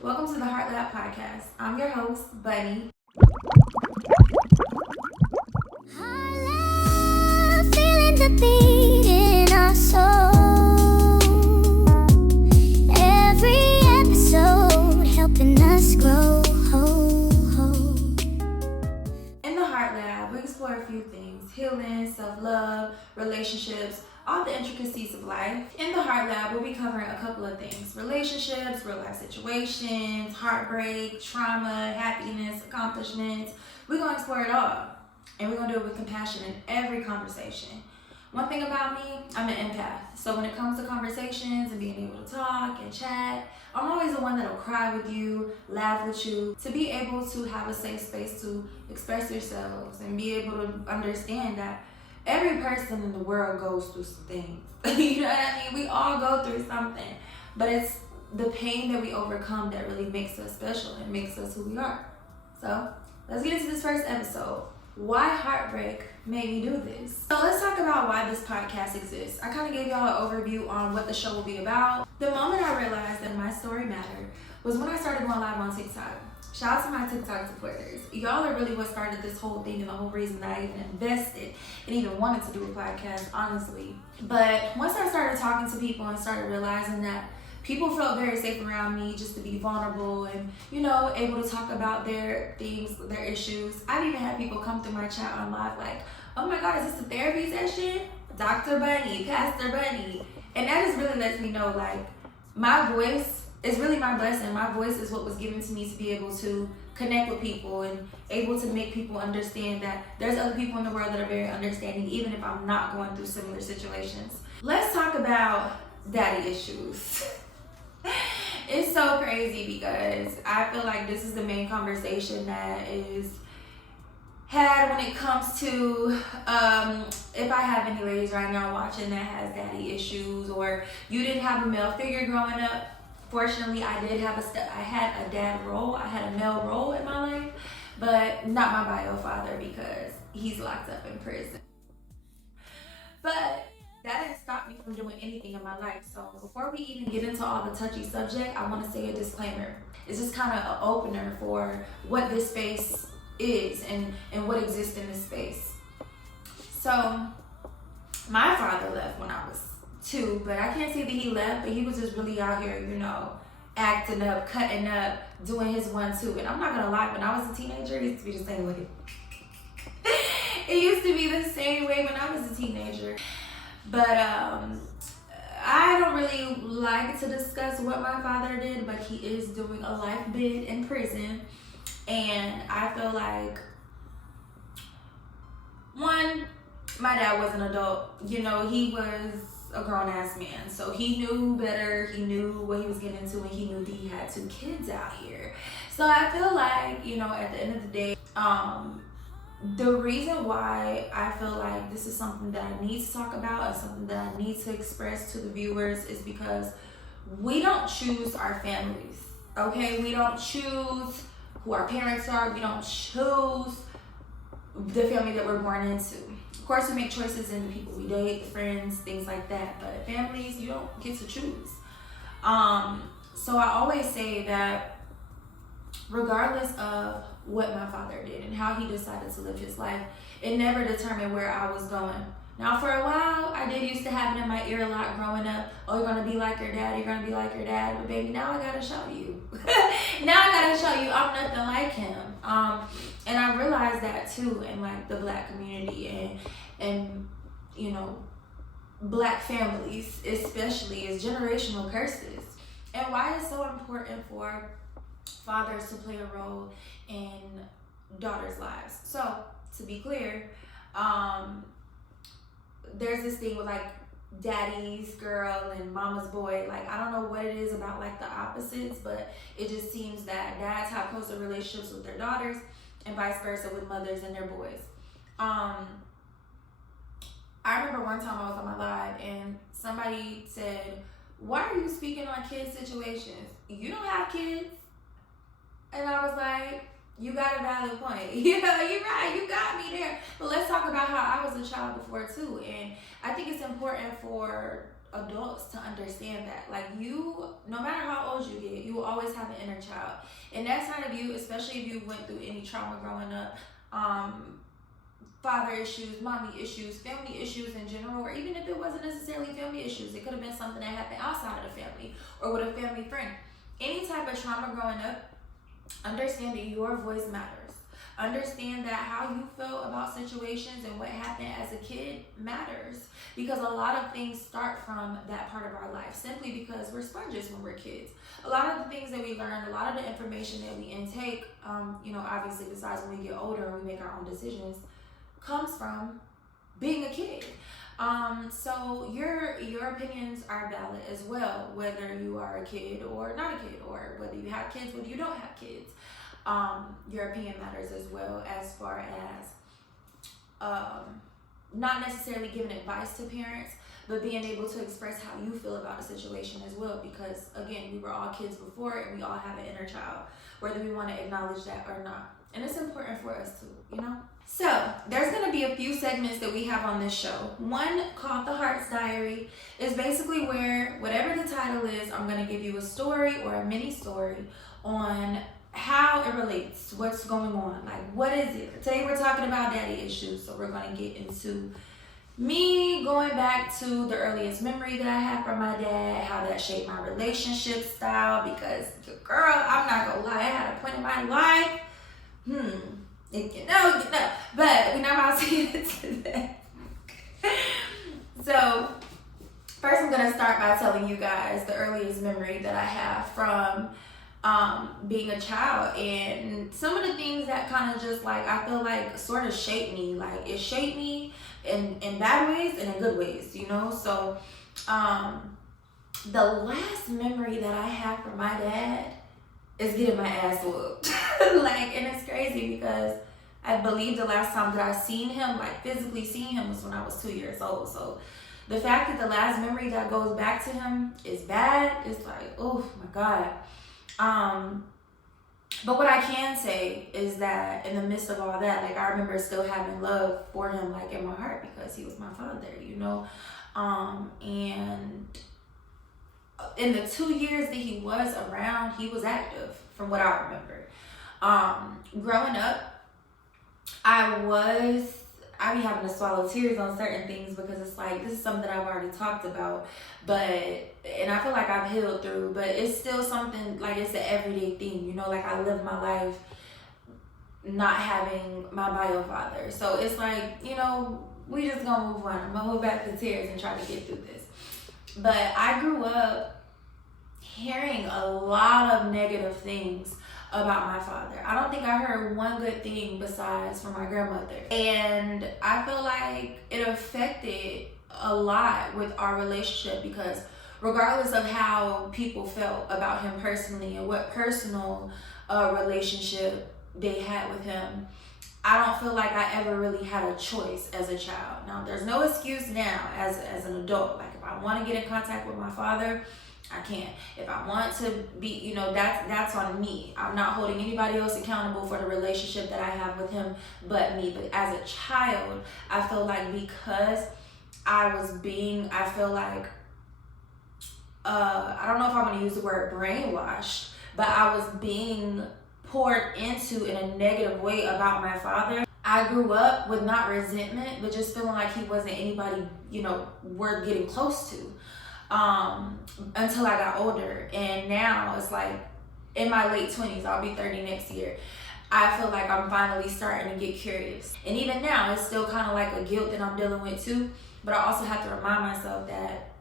Welcome to the Heart Lab podcast. I'm your host, Bunny. Feeling the beat in our soul. Every episode helping us grow. In the Heart Lab, we explore a few things: healing, self-love, relationships, all the intricacies of life. In the Heart Lab, we'll be covering a couple of things: relationships, real life situations, heartbreak, trauma, happiness, accomplishments. We're going to explore it all. And we're going to do it with compassion in every conversation. One thing about me, I'm an empath. So when it comes to conversations and being able to talk and chat, I'm always the one that'll cry with you, laugh with you, to be able to have a safe space to express yourselves and be able to understand that every person in the world goes through some things. You know what I mean? We all go through something. But it's the pain that we overcome that really makes us special and makes us who we are. So let's get into this first episode. Why heartbreak made me do this. So let's talk about why this podcast exists. I kind of gave y'all an overview on what the show will be about. The moment I realized that my story mattered was when I started going live on TikTok. Shout out to my TikTok supporters. Y'all are really what started this whole thing and the whole reason that I even invested and even wanted to do a podcast, honestly. But once I started talking to people and started realizing that people felt very safe around me just to be vulnerable and, able to talk about their things, their issues. I've even had people come through my chat on live like, oh my God, is this a therapy session? Dr. Bunny, Pastor Bunny. And that just really lets me know, like, my voice is really my blessing. My voice is what was given to me to be able to connect with people and able to make people understand that there's other people in the world that are very understanding, even if I'm not going through similar situations. Let's talk about daddy issues. It's so crazy because I feel like this is the main conversation that is had when it comes to if I have any ladies right now watching that has daddy issues, or you didn't have a male figure growing up. Fortunately, I did have I had a dad role, I had a male role in my life, but not my bio father because he's locked up in prison. But that didn't stop me from doing anything in my life. So before we even get into all the touchy subject, I want to say a disclaimer. It's just kind of an opener for what this space is and what exists in this space. So my father left when I was 2, but I can't say that he left, but he was just really out here, acting up, cutting up, doing his 1-2. And I'm not gonna lie, when I was a teenager, it used to be the same way. It used to be the same way when I was a teenager. But I don't really like to discuss what my father did, but he is doing a life bid in prison. And I feel like, one, my dad was an adult. He was a grown-ass man. So he knew better. He knew what he was getting into, and he knew that he had 2 kids out here. So I feel like, at the end of the day, the reason why I feel like this is something that I need to talk about and something that I need to express to the viewers is because we don't choose our families, okay? We don't choose who our parents are. We don't choose the family that we're born into. Of course, we make choices in the people we date, friends, things like that, but families, you don't get to choose. So I always say that regardless of what my father did and how he decided to live his life, it never determined where I was going. Now, for a while, I did used to have it in my ear a lot growing up. Oh, you're going to be like your dad. You're going to be like your dad. But baby, now I got to show you. Now I got to show you I'm nothing like him. And I realized that too in like the Black community and Black families, especially, is generational curses. And why it's so important for fathers to play a role in daughters' lives. So, to be clear, there's this thing with like daddy's girl and mama's boy. Like, I don't know what it is about like the opposites, but it just seems that dads have closer relationships with their daughters and vice versa with mothers and their boys. I remember one time I was on my live and somebody said, why are you speaking on kids' situations? You don't have kids. And I was like, you got a valid point. You're right, you got me there. But let's talk about how I was a child before too. And I think it's important for adults to understand that. Like, you, no matter how old you get, you will always have an inner child. And that side of you, especially if you went through any trauma growing up, father issues, mommy issues, family issues in general, or even if it wasn't necessarily family issues, it could have been something that happened outside of the family or with a family friend. Any type of trauma growing up, understand that your voice matters. Understand that how you feel about situations and what happened as a kid matters, because a lot of things start from that part of our life, simply because we're sponges when we're kids. A lot of the things that we learn, a lot of the information that we intake, obviously besides when we get older and we make our own decisions, comes from being a kid. So your opinions are valid as well, whether you are a kid or not a kid, or whether you have kids, whether you don't have kids. Your opinion matters as well, as far as not necessarily giving advice to parents, but being able to express how you feel about a situation as well, because again, we were all kids before and we all have an inner child, whether we want to acknowledge that or not. And it's important for us to, So there's going to be a few segments that we have on this show. One, called The Heart's Diary, is basically where, whatever the title is, I'm going to give you a story or a mini story on how it relates, what's going on, like what is it. Today we're talking about daddy issues, so we're going to get into me going back to the earliest memory that I have from my dad, how that shaped my relationship style, because girl, I'm not gonna lie, I had a point in my life, but we're not about to get into that. So first I'm gonna start by telling you guys the earliest memory that I have from being a child, and some of the things that kind of just like, I feel like sort of shaped me. Like, it shaped me in bad ways and in good ways, So the last memory that I have from my dad is getting my ass whooped. And it's crazy because I believe the last time that I seen him, like physically seen him, was when I was 2 years old. So the fact that the last memory that goes back to him is bad, it's like, oh my God. But what I can say is that in the midst of all that, I remember still having love for him, in my heart, because he was my father, and in the 2 years that he was around, he was active from what I remember. Growing up, I be having to swallow tears on certain things, because it's like, this is something that I've already talked about, and I feel like I've healed through, but it's still something, it's an everyday thing, I live my life not having my bio father. So it's like, we just gonna move on. I'm gonna move back to tears and try to get through this. But I grew up hearing a lot of negative things about my father. I don't think I heard one good thing besides from my grandmother. And I feel like it affected a lot with our relationship, because regardless of how people felt about him personally and what personal relationship they had with him, I don't feel like I ever really had a choice as a child. Now, there's no excuse now as an adult. If I want to get in contact with my father, I can. If I want to be, that's on me. I'm not holding anybody else accountable for the relationship that I have with him but me. But as a child, I feel like because I feel like, I don't know if I'm going to use the word brainwashed, but I was being poured into in a negative way about my father. I grew up with not resentment, but just feeling like he wasn't anybody, worth getting close to. Until I got older, and now it's like in my late 20s, I'll be 30 next year, I feel like I'm finally starting to get curious. And even now, it's still kind of like a guilt that I'm dealing with too, but I also have to remind myself that,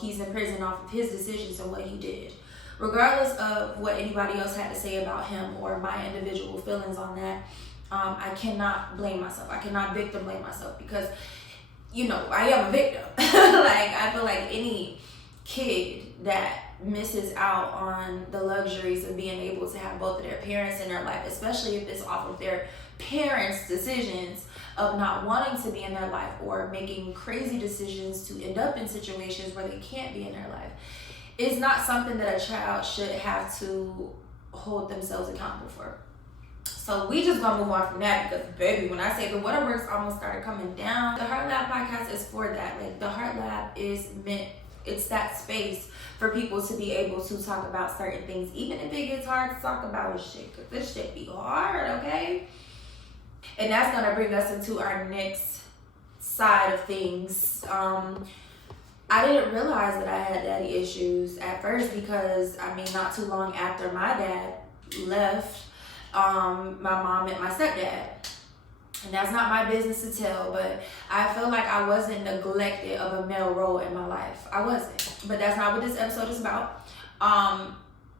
he's in prison off of his decisions and what he did. Regardless of what anybody else had to say about him or my individual feelings on that, I cannot blame myself. I cannot victim blame myself, because I am a victim. I feel like any kid that misses out on the luxuries of being able to have both of their parents in their life, especially if it's off of their parents' decisions of not wanting to be in their life or making crazy decisions to end up in situations where they can't be in their life, is not something that a child should have to hold themselves accountable for. So we just gonna move on from that, because baby, when I say the waterworks almost started coming down, the Heart Lab podcast is for that. The Heart Lab is meant It's that space for people to be able to talk about certain things, even if it gets hard to talk about shit, because this shit be hard, okay? And that's gonna bring us into our next side of things. I didn't realize that I had daddy issues at first because, I mean, not too long after my dad left, my mom met my stepdad. And that's not my business to tell, but I feel like I wasn't neglected of a male role in my life. I wasn't. But that's not what this episode is about.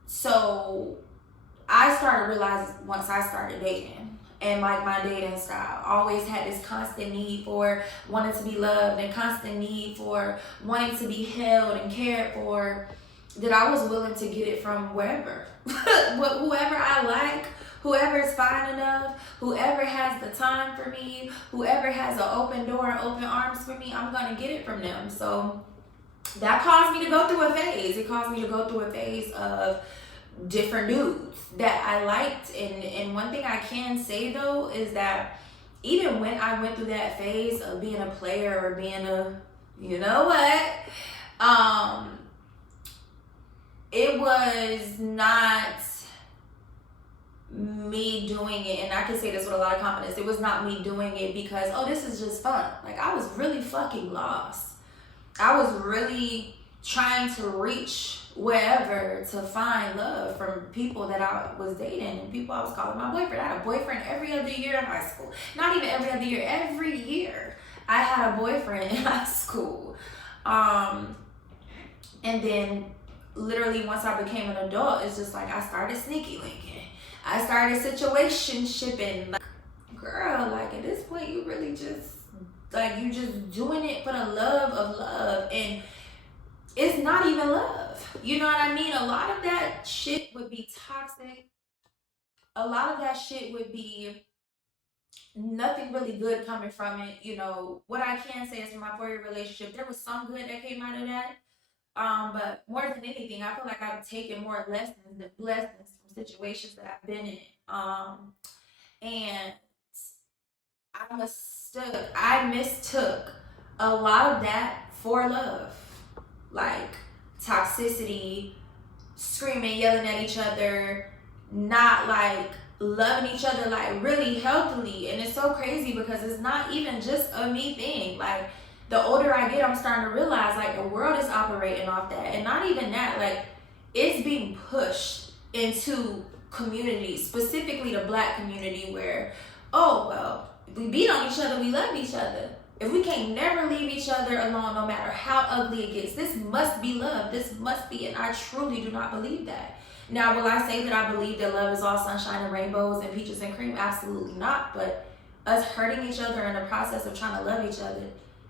So I started realizing once I started dating, and like my dating style, always had this constant need for wanting to be loved and constant need for wanting to be held and cared for, that I was willing to get it from wherever. Whoever I like, whoever is fine enough, whoever has the time for me, whoever has an open door and open arms for me, I'm gonna get it from them. So that caused me to go through a phase. It caused me to go through a phase of different dudes that I liked. And one thing I can say though is that even when I went through that phase of being a player or being a, you know what, it was not me doing it, and I can say this with a lot of confidence, it was not me doing it because, oh, this is just fun. Like, I was really fucking lost. I was really trying to reach wherever to find love from people that I was dating and people I was calling my boyfriend. I had a boyfriend every other year in high school. Not even every other year, every year I had a boyfriend in high school. And then literally once I became an adult, it's just like I started sneaky linking. I started situationshipping. Like, girl, like at this point you really just, like, you just doing it for the love of love, and it's not even love. You know what I mean? A lot of that shit would be toxic. A lot of that shit would be nothing really good coming from it. You know, what I can say is from my 4-year relationship, there was some good that came out of that. But more than anything, I feel like I've taken more lessons than blessings from situations that I've been in. And I mistook a lot of that for love. Like toxicity, screaming, yelling at each other, not like loving each other like really healthily. And it's so crazy because it's not even just a me thing. Like, the older I get, I'm starting to realize like the world is operating off that. And not even that, like it's being pushed into communities, specifically the Black community, where, oh, well, if we beat on each other, we love each other. If we can't never leave each other alone, no matter how ugly it gets, this must be love. This must be, and I truly do not believe that. Now, will I say that I believe that love is all sunshine and rainbows and peaches and cream? Absolutely not. But us hurting each other in the process of trying to love each other,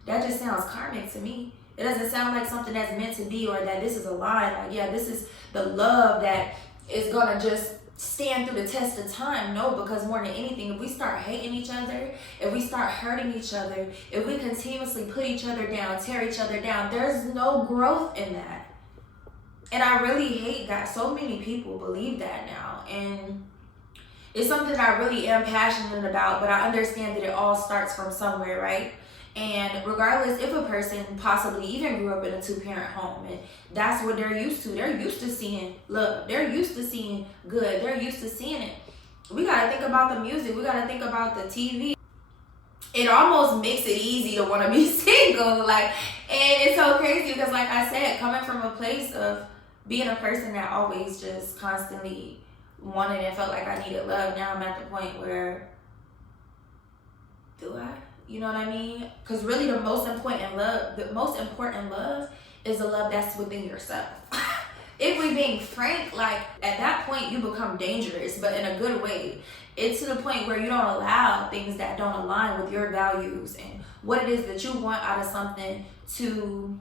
that just sounds karmic to me. It doesn't sound like something that's meant to be, or that this is a line. Like, yeah, this is the love that is gonna just stand through the test of time. No, because more than anything, if we start hating each other, if we start hurting each other, if we continuously put each other down, tear each other down, there's no growth in that. And I really hate that so many people believe that now. And it's something that I really am passionate about, but I understand that it all starts from somewhere, right? And regardless if a person possibly even grew up in a 2-parent home and that's what they're used to. They're used to seeing love. They're used to seeing good. They're used to seeing it. We got to think about the music. We got to think about the TV. It almost makes it easy to want to be single. Like, and it's so crazy because like I said, coming from a place of being a person that always just constantly wanted and felt like I needed love, now I'm at the point where, do I? You know what I mean? Because really the most important love is the love that's within yourself. If we're being frank, like at that point you become dangerous, but in a good way. It's to the point where you don't allow things that don't align with your values and what it is that you want out of something to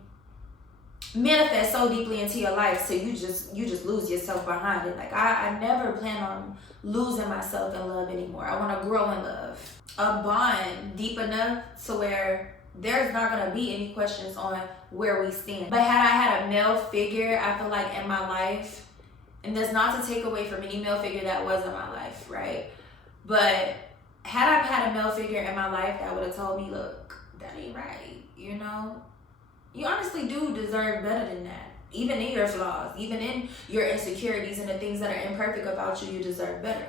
manifest so deeply into your life, so you just lose yourself behind it. Like I never plan on losing myself in love anymore. I want to grow in love. A bond deep enough to where there's not going to be any questions on where we stand. But had I had a male figure, I feel like in my life, and that's not to take away from any male figure that was in my life, right? But had I had a male figure in my life that would have told me, look, that ain't right, you know? You honestly do deserve better than that. Even in your flaws, even in your insecurities and the things that are imperfect about you, you deserve better.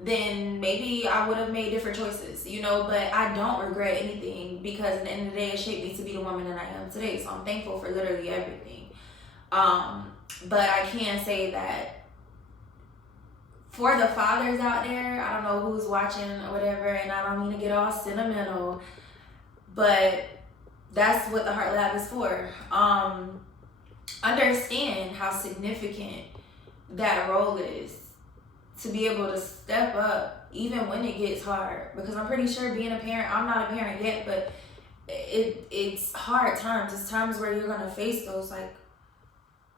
Then maybe I would have made different choices, you know, but I don't regret anything, because at the end of the day, it shaped me to be the woman that I am today. So I'm thankful for literally everything. But I can say that for the fathers out there, I don't know who's watching or whatever, and I don't mean to get all sentimental, but that's what the Heart Lab is for. Understand how significant that role is, to be able to step up even when it gets hard. Because I'm pretty sure being a parent, I'm not a parent yet, but it's hard times. It's times where you're gonna face those, like,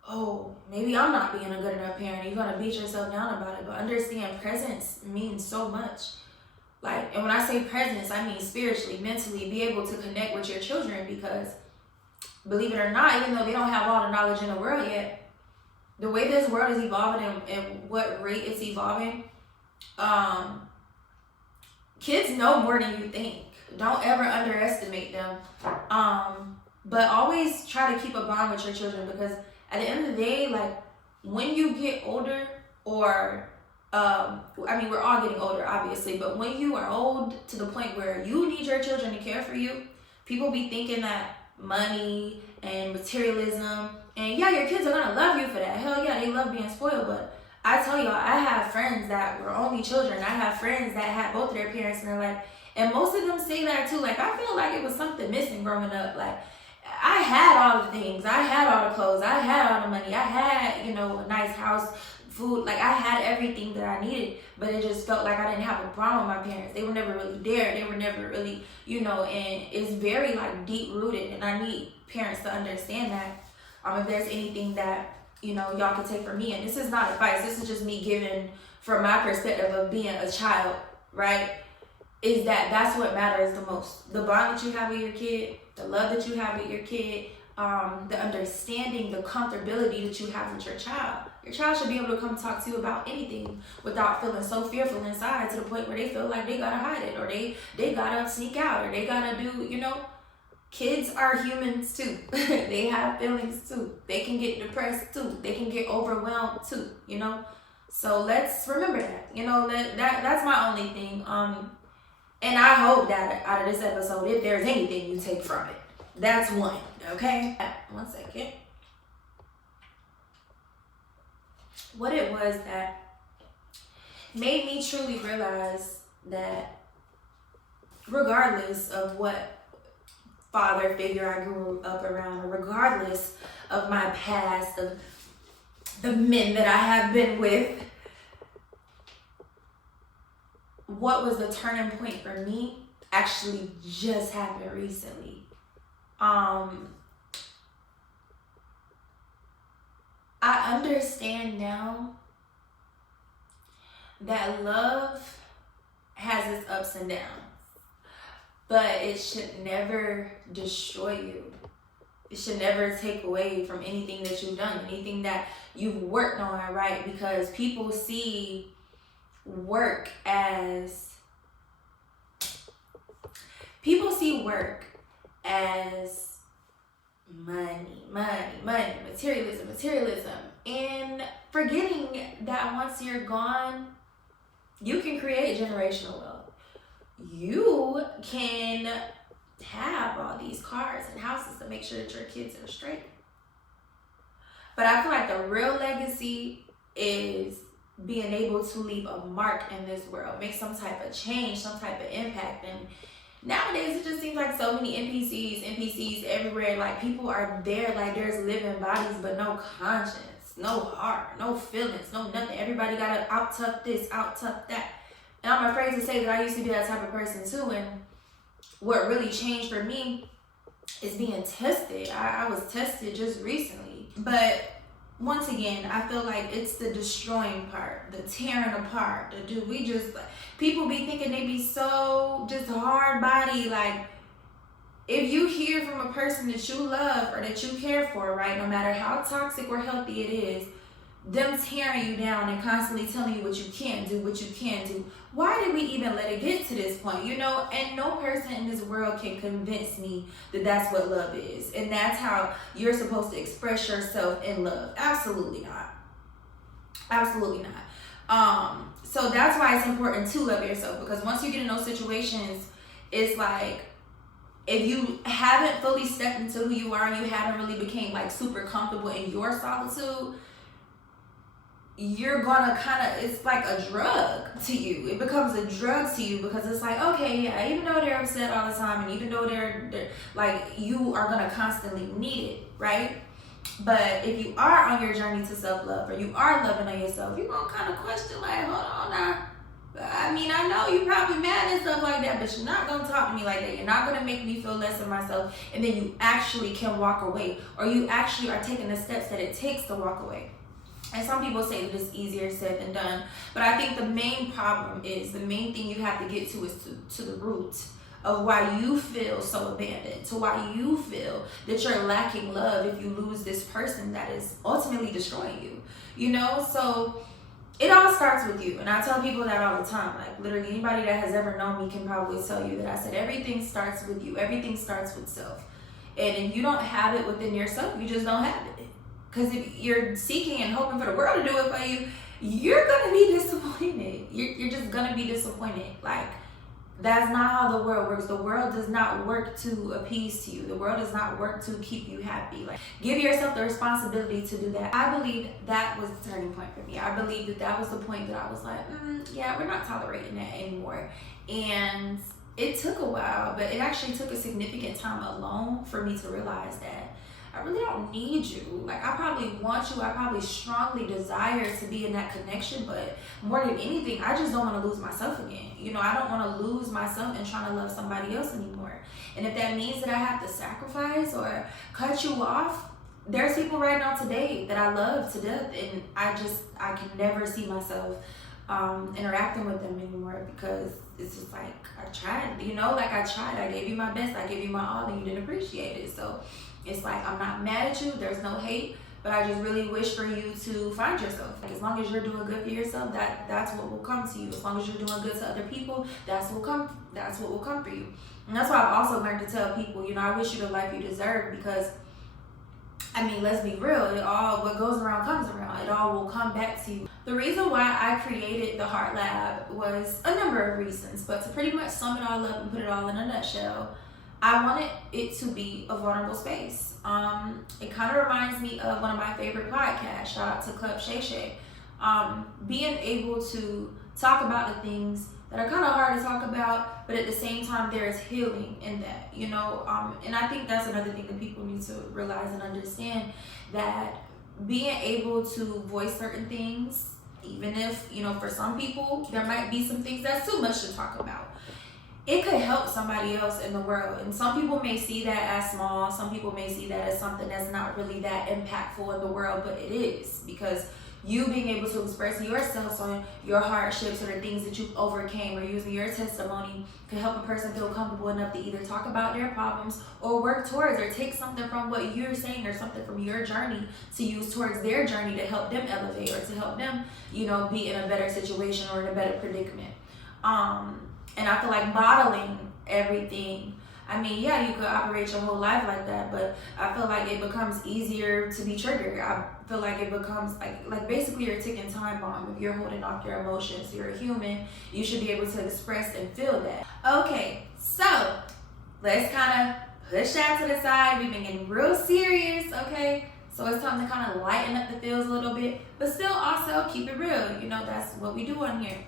oh, maybe I'm not being a good enough parent. You're gonna beat yourself down about it. But understand, presence means so much. Like, and when I say presence, I mean spiritually, mentally, be able to connect with your children, because believe it or not, even though they don't have all the knowledge in the world yet, the way this world is evolving and what rate it's evolving, kids know more than you think. Don't ever underestimate them. But always try to keep a bond with your children, because at the end of the day, like, when you get older, or I mean, we're all getting older, obviously, but when you are old to the point where you need your children to care for you, people be thinking that money and materialism, and yeah, your kids are gonna love you for that. Hell yeah, they love being spoiled. But I tell y'all, I have friends that were only children. I have friends that had both of their parents in their life, and most of them say that too. Like, I feel like it was something missing growing up. Like, I had all the things, I had all the clothes, I had all the money, I had, you know, a nice house, food, like, I had everything that I needed, but it just felt like I didn't have a problem with my parents. They were never really there. They were never really, you know, and it's very, like, deep rooted, and I need parents to understand that. If there's anything that, you know, y'all can take from me, and this is not advice, this is just me giving from my perspective of being a child, right? Is that that's what matters the most. The bond that you have with your kid, the love that you have with your kid, the understanding, the comfortability that you have with your child. Your child should be able to come talk to you about anything without feeling so fearful inside to the point where they feel like they gotta hide it, or they gotta sneak out, or they gotta do, you know. Kids are humans too. They have feelings too. They can get depressed too. They can get overwhelmed too, you know. So let's remember that, you know, that's my only thing. And I hope that out of this episode, if there's anything you take from it, that's one, okay? 1 second. What it was that made me truly realize that regardless of what father figure I grew up around, or regardless of my past, of the men that I have been with, what was the turning point for me actually just happened recently. I understand now that love has its ups and downs, but it should never destroy you. It should never take away from anything that you've done, anything that you've worked on, right? Because people see work as money, materialism, and forgetting that once you're gone, you can create generational wealth. You can have all these cars and houses to make sure that your kids are straight. But I feel like the real legacy is being able to leave a mark in this world, make some type of change, some type of impact. And nowadays it just seems like so many NPCs everywhere. Like, people are there, like there's living bodies, but no conscience, no heart, no feelings, no nothing. Everybody gotta out tough this, out tough that. And I'm afraid to say that I used to be that type of person too. And what really changed for me is being tested. I was tested just recently. But once again, I feel like it's the destroying part, the tearing apart, people be thinking they be so just hard body. Like, if you hear from a person that you love or that you care for, right, no matter how toxic or healthy it is, them tearing you down and constantly telling you what you can't do, what you can't do. Why did we even let it get to this point? You know, and no person in this world can convince me that that's what love is. And that's how you're supposed to express yourself in love. Absolutely not. Absolutely not. So that's why it's important to love yourself, because once you get in those situations, it's like, if you haven't fully stepped into who you are and you haven't really became like super comfortable in your solitude, you're gonna it's like a drug to you. It becomes a drug to you, because it's like, okay, yeah, even though they're upset all the time, and even though they're like, you are gonna constantly need it, right? But if you are on your journey to self-love, or you are loving on yourself, you're gonna kind of question, like, hold on now. I mean, I know you're probably mad and stuff like that, but you're not gonna talk to me like that. You're not gonna make me feel less of myself, and then you actually can walk away, or you actually are taking the steps that it takes to walk away. And some people say that it's easier said than done, but I think the main problem is, the main thing you have to get to is to the root of why you feel so abandoned, to why you feel that you're lacking love if you lose this person that is ultimately destroying you, you know? So it all starts with you. And I tell people that all the time. Like, literally anybody that has ever known me can probably tell you that I said everything starts with you. Everything starts with self. And if you don't have it within yourself, you just don't have it. Because if you're seeking and hoping for the world to do it for you, you're going to be disappointed. You're just going to be disappointed. Like, that's not how the world works. The world does not work to appease to you. The world does not work to keep you happy. Like, give yourself the responsibility to do that. I believe that was the turning point for me. I believe that was the point that I was like, yeah, we're not tolerating that anymore. And it took a while, but it actually took a significant time alone for me to realize that I really don't need you. Like, I probably want you. I probably strongly desire to be in that connection, but more than anything, I just don't want to lose myself again. You know, I don't want to lose myself and trying to love somebody else anymore. And if that means that I have to sacrifice or cut you off, there's people right now today that I love to death, and I can never see myself interacting with them anymore, because it's just like, I tried, you know, like I tried. I gave you my best. I gave you my all, and you didn't appreciate it. So it's like, I'm not mad at you. There's no hate, but I just really wish for you to find yourself. Like, as long as you're doing good for yourself, that's what will come to you. As long as you're doing good to other people, that's what will come for you. And that's why I've also learned to tell people, you know, I wish you the life you deserve, because, I mean, let's be real. What goes around comes around. It all will come back to you. The reason why I created the Heart Lab was a number of reasons, but to pretty much sum it all up and put it all in a nutshell, I wanted it to be a vulnerable space. It kind of reminds me of one of my favorite podcasts. Shout out to Club Shay Shay. Being able to talk about the things that are kind of hard to talk about, but at the same time, there is healing in that, you know? And I think that's another thing that people need to realize and understand, that being able to voice certain things, even if, you know, for some people, there might be some things that's too much to talk about, it could help somebody else in the world. And some people may see that as small. Some people may see that as something that's not really that impactful in the world, but it is, because you being able to express yourself on your hardships or the things that you've overcame, or using your testimony, can help a person feel comfortable enough to either talk about their problems or work towards, or take something from what you're saying or something from your journey to use towards their journey to help them elevate, or to help them, you know, be in a better situation or in a better predicament. And I feel like bottling everything, I mean, yeah, you could operate your whole life like that, but I feel like it becomes easier to be triggered. I feel like it becomes like basically you're a ticking time bomb if you're holding off your emotions. You're a human. You should be able to express and feel that. Okay, so let's kind of push that to the side. We've been getting real serious, okay? So it's time to kind of lighten up the feels a little bit, but still also keep it real. You know, that's what we do on here.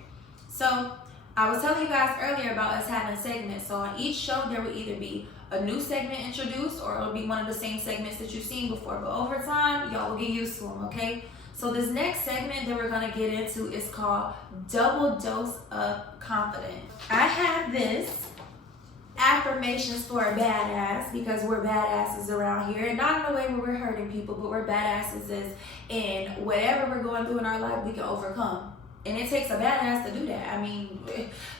So I was telling you guys earlier about us having segments. So on each show, there will either be a new segment introduced, or it'll be one of the same segments that you've seen before. But over time, y'all will get used to them, okay? So this next segment that we're going to get into is called Double Dose of Confidence. I have this affirmations for a badass, because we're badasses around here, and not in a way where we're hurting people, but we're badasses in whatever we're going through in our life, we can overcome. And it takes a badass to do that. I mean,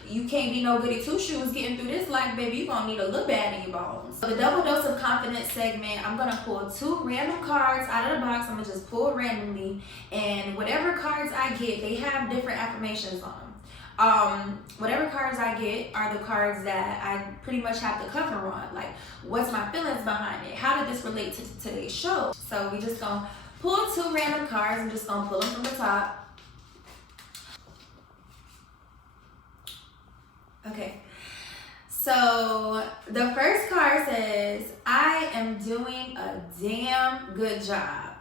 you can't be no goody two shoes getting through this life, baby. You're gonna need a little bad in your bones. So the double dose of confidence segment, I'm gonna pull 2 random cards out of the box. I'm gonna just pull randomly, and whatever cards I get, they have different affirmations on them. Whatever cards I get are the cards that I pretty much have to cover on. Like, what's my feelings behind it? How did this relate to today's show? So we just gonna pull 2 random cards. I'm just gonna pull them from the top. Okay, so the first card says, I am doing a damn good job.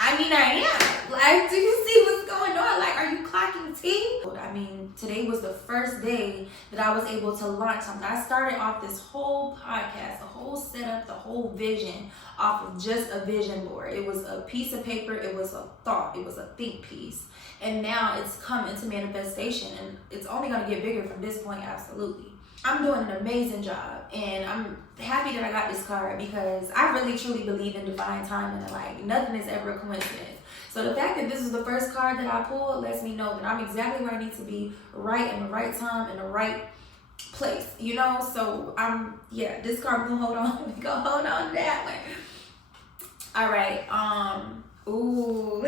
I mean, I am. Like, do you see what's going on? Like, are you clocking tea? I mean, today was the first day that I was able to launch something. I started off this whole podcast, the whole setup, the whole vision off of just a vision board. It was a piece of paper. It was a thought. It was a think piece. And now it's come into manifestation, and it's only going to get bigger from this point, absolutely. I'm doing an amazing job, and I'm happy that I got this card because I really truly believe in divine timing, and like nothing is ever a coincidence. So the fact that this is the first card that I pulled lets me know that I'm exactly where I need to be, right in the right time, in the right place, you know? So yeah, this card, we're gonna hold on. We're gonna hold on to that one. All right, ooh.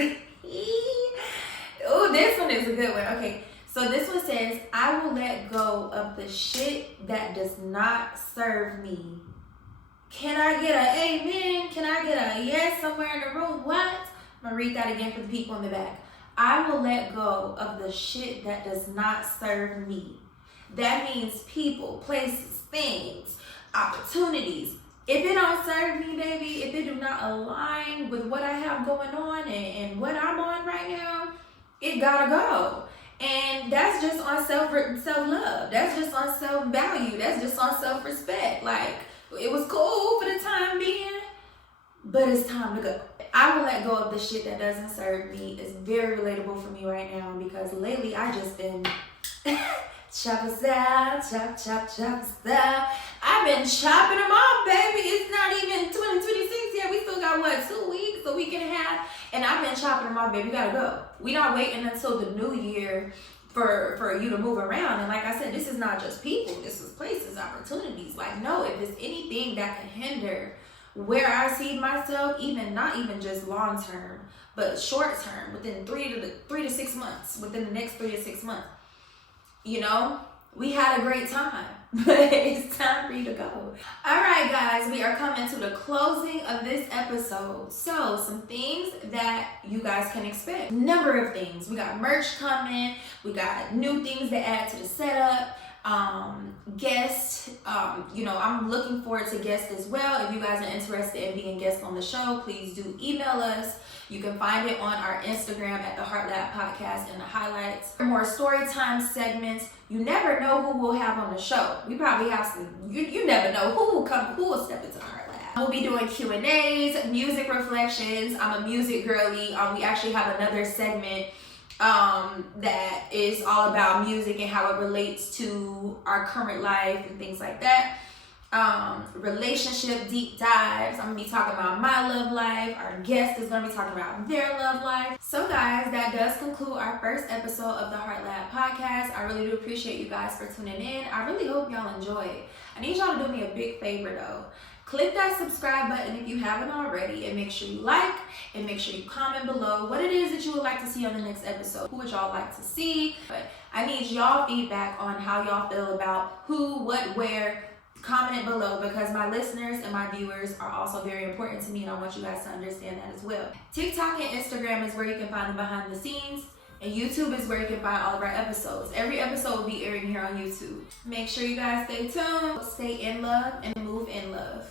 Ooh, this one is a good one. Okay, so this one says, I will let go of the shit that does not serve me. Can I get an amen? Can I get a yes somewhere in the room? What? I'm going to read that again for the people in the back. I will let go of the shit that does not serve me. That means people, places, things, opportunities. If it don't serve me, baby, if it do not align with what I have going on and what I'm on right now, it gotta go. And that's just on self-love. That's just on self-value. That's just on self-respect. Like, it was cool for the time being, but it's time to go. I will let go of the shit that doesn't serve me. It's very relatable for me right now because lately I just been chop us out, chop style. I've been chopping them off, baby. It's not even 2026 yet. We still got, what, 2 weeks, a week and a half? And I've been chopping them off, baby. We gotta go. We not waiting until the new year for you to move around. And like I said, this is not just people. This is places, opportunities. Like, no, if there's anything that can hinder where I see myself, not even just long term, but short term, within 3 to 6 months, within the next 3 to 6 months, you know, we had a great time, but it's time for you to go. All right, guys, we are coming to the closing of this episode. So some things that you guys can expect. Number of things. We got merch coming. We got new things to add to the setup. Guests, I'm looking forward to guests as well. If you guys are interested in being guests on the show, please do email us. You can find it on our Instagram at the Heart Lab Podcast in the highlights. More story time segments. You never know who we'll have on the show. We probably have some, you never know who will step into the Heart Lab. We'll be doing Q&As, music reflections. I'm a music girly. We actually have another segment that is all about music and how it relates to our current life and things like that. Relationship deep dives. I'm gonna be talking about my love life. Our guest is gonna be talking about their love life. So guys, that does conclude our first episode of the Heart Lab Podcast. I really do appreciate you guys for tuning in. I really hope y'all enjoy it. I need y'all to do me a big favor though. Click that subscribe button if you haven't already, and make sure you like and make sure you comment below what it is that you would like to see on the next episode. Who would y'all like to see? But I need y'all feedback on how y'all feel about who, what, where. Comment it below because my listeners and my viewers are also very important to me, and I want you guys to understand that as well. TikTok and Instagram is where you can find the behind the scenes, and YouTube is where you can find all of our episodes. Every episode will be airing here on YouTube. Make sure you guys stay tuned, stay in love, and move in love.